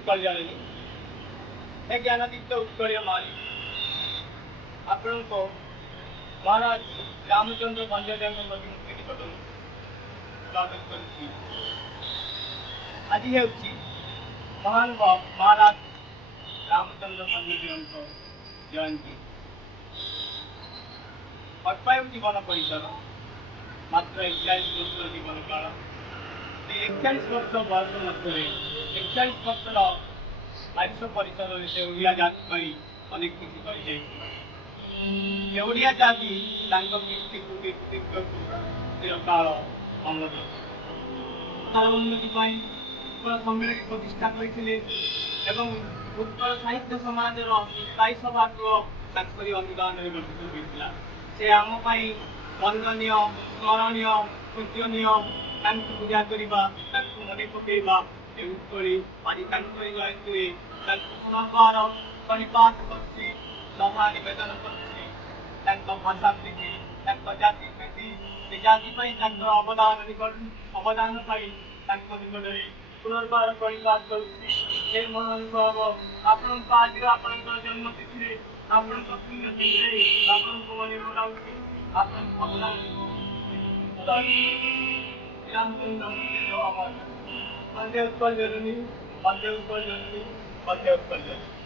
उत्कल जननी हे ज्ञानादित्य उत्कल माली आपण को महाराज रामचंद्र पंचायत प्रति निकटन स्वागत करছি আজি ହେଉଛି ମହାନୁଭବ ମହାରାଜ ରାମଚନ୍ଦ୍ର ପଣ୍ଡିତଙ୍କ ଜୟନ୍ତୀ। ଅଳ୍ପାୟୁ ଜୀବନ ପରିସର ମାତ୍ର 41 ବର୍ଷ ଜୀବନ କାଳ। 41 ବର୍ଷ ବୟସ ମଧ୍ୟରେ 41 ବର୍ଷର ଆୟୁଷ ପରିସରରେ ସେ ଓଡ଼ିଆ ଜାତି ପାଇଁ ଅନେକ କିଛି କରିଯାଇଥିଲେ। ଓଡ଼ିଆ ଜାତି ତାଙ୍କ କୀର୍ତ୍ତିକୁ ଚିରକାଳ ଅମର ତାର ଉନ୍ନତି ପାଇଁ ଉତ୍କଳ ସମ୍ମିଳନୀ ପ୍ରତିଷ୍ଠା କରିଥିଲେ ଏବଂ ଉତ୍କଳ ସାହିତ୍ୟ ସମାଜର ସ୍ଥାୟୀ ସଭାଗୃହ ତାଙ୍କରି ଅନୁଦାନରେ ଗଠିତ ହୋଇଥିଲା। ସେ ଆମ ପାଇଁ ବନ୍ଦନୀୟ, ସ୍ମରଣୀୟ, ପୂଜନୀୟ। ତାଙ୍କୁ ପୂଜା କରିବା, ତାଙ୍କୁ ମନେ ପକାଇବା ଏଭଳି ଆଜି ତାଙ୍କରି ଜୟନ୍ତୀରେ ତାଙ୍କୁ ପୁନର୍ବାର ପରିପାତ କରୁଛି, ସଭା ନିବେଦନ କରୁଛି। ତାଙ୍କ ଭାଷା ପ୍ରୀତି, ତାଙ୍କ ଜାତି ପ୍ରୀତି, ସେ ଜାତି ପାଇଁ ତାଙ୍କର ଅବଦାନ ପାଇଁ ତାଙ୍କ ନିକଟରେ ପୁନର୍ବାର ପରିପାତ କରୁଛି। हे ମହାନୁଭବ, ଆପଣଙ୍କ ଆଜିର ଆପଣଙ୍କ ଜନ୍ମତିଥିରେ ଆପଣଙ୍କ ପୁଣ୍ୟତିଥିରେ ଆପଣଙ୍କୁ ମନେ ପକାଉଛି। ଆପଣଙ୍କ ରାମଚନ୍ଦ୍ର ବନ୍ଦେ ଉତ୍କଳ ଜନନୀ, ବନ୍ଦେ ଉତ୍କଳ ଜନନୀ, ବନ୍ଦେ ଉତ୍କଳ ଜନନୀ।